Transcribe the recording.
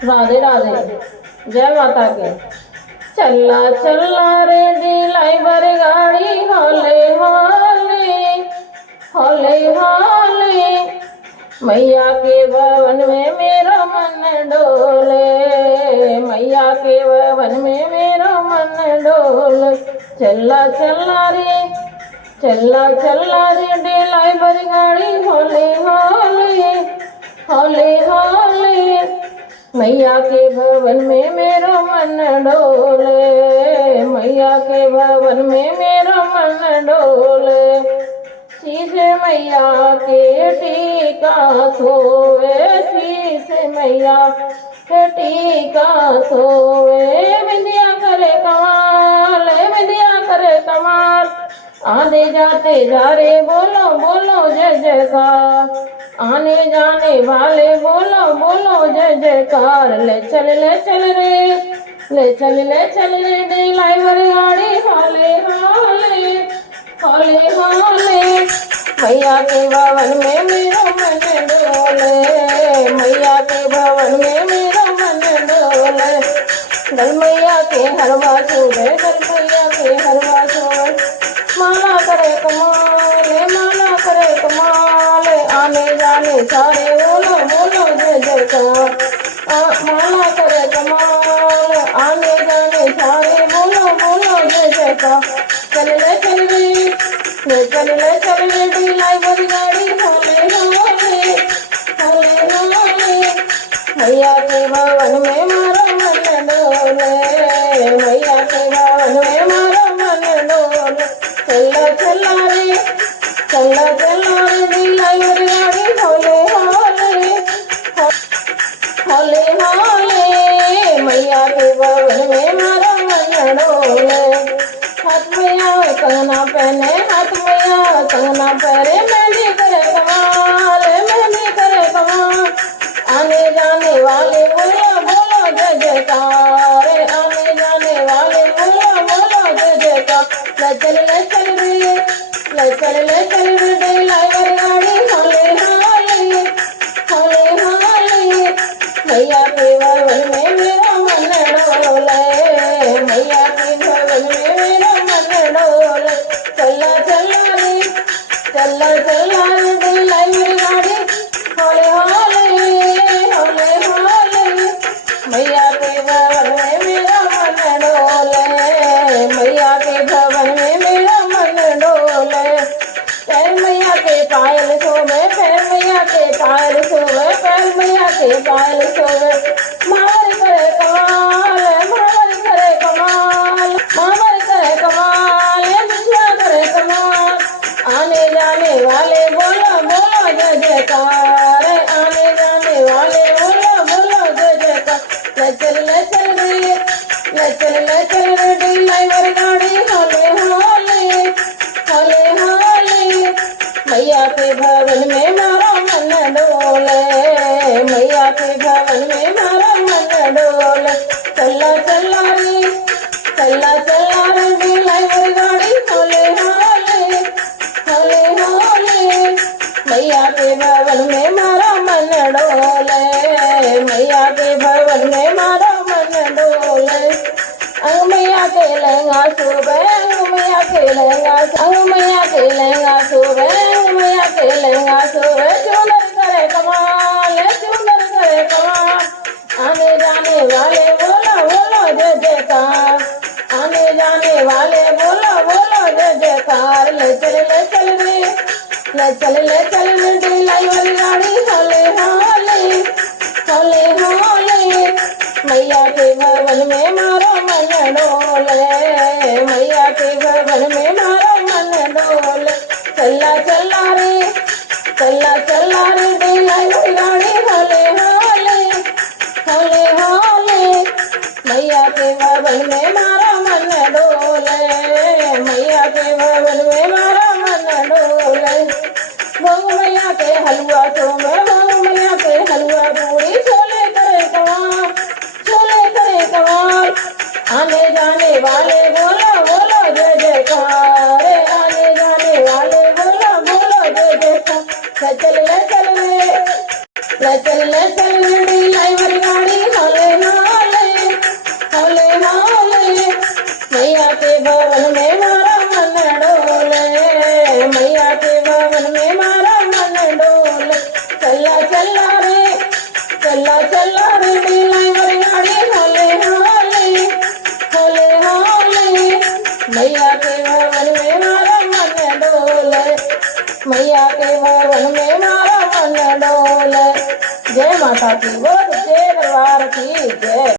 राधे राधे। जय माता के। चल्ला चल्ला रे ड्राइवर गाड़ी हौले हौले हौले हौले। मैया के भवन में मेरा मन डोले, मैया के भवन में मेरा मन डोले। चल्ला चल्ला रे ड्राइवर गाड़ी हौले हौले हौले हौले। मैया के भवन में मेरा मन डोले, मैया के भवन में मेरा मन डोले। शीश मैया के टीका सोवे, शीश मैया के टीका सोवे। विंध्या करे कमाल, विंध्या करे कमाल। आने जाते जा रे बोलो बोलो जय जयकार, आने जाने वाले बोलो बोलो जय जयकार। ले चल रे, ले चल रे ड्राइवर गाड़ी हौले हौले हौले हौले। मैया के भवन में मेरा मन डोले, मैया के भवन में मेरा मन डोले। गल मैया के हरवा सोवे, गल मैया के हरवा सोवे। माला करे कमाल, माला करे कमाल। आने जाने सारे बोलो बोलो जय जयकार। माला करे कमाल, आने जाने सारे बोलो बोलो जय जयकार। चल रे ड्राइवर गाड़ी हौले हौले हौले हौले। मैया के भवन में मारा मन डोले, मैया के भवन में मारा मन डोले। चल्ला चल्ला रे ड्राइवर गाड़ी हौले हौले हौले हौले। मैया के भवन में मारा मन डोले। हाथ मैया कंगना पहने, हाथ मैया कंगना पहने। मेहंदी करे कमाल, मेहंदी करे कमाल। आने जाने वाले बोलो बोलो जय जयकार, आने जाने वाले बोलो बोलो जय जयकार। ले चल रे ड्राइवर गाड़ी हौले हौले हौले हौले। मैया के भवन में मेरा मन डोले, मैया के भवन में मेरा मन डोले। चल्ला रे ड्राइवर गाड़ी हौले हौले हौले हौले। मैया के भवन में मेरा मन डोले, मैया के भवन में मेरा मन डोले। पैर मैया के पायल सोवे, पैर मैया के पायल सोवे, पैर मैया के पायल सोवे। मावर करे कमाल, मावर करे कमाल, मावर करे कमाल। विश्वा करे कमाल। आने जाने वाले बोलो बोलो जय जयकार, आने जाने वाले बोलो बोलो जय जयकार। ले चल रे ड्राइवर गाड़ी हौले हौले हौले हौले। मैया के भवन में मारा मन डोले, मैया के भवन में मारा मन डोले। चल्ला रे ड्राइवर गाड़ी हौले हौले हौले हौले। मैया के भवन में मारा मन डोले, मैया के भवन में मारा मन डोले। अंग मैया के लहंगा शोभे, अंग मैया के लहंगा, अंग मैया के लहंगा शोभे, अंग मैया के लहंगा शोभे। चूनर करे कमाल, चूनर करे कमाल। आने जाने वाले बोलो बोलो जय जयकार, आने जाने वाले बोलो बोलो जय जयकार। ले चल रे ड्राइवर गाड़ी हौले हौले हौले हौले। मैया के भवन में मारो मन डोले, मैया के भवन में मारो मन डोले। चल्ला रे ड्राइवर गाड़ी हौले हौले हौले हौले। मैया के भवन में मारो मन डोले, मैया के भवन में मारो मन डोले। गौ मैया के हलवा सोवे, गौ मैया के हलवा पूरी। छोले करे कमाल, छोले करे कमाल। आने जाने वाले बोलो बोलो जय जयकार, आने जाने वाले बोलो बोलो जय जयकार। चल रे ड्राइवर गाड़ी हौले के भवन में मारा मन डोले। जय माता की, बोल सच्चे दरबार की जय।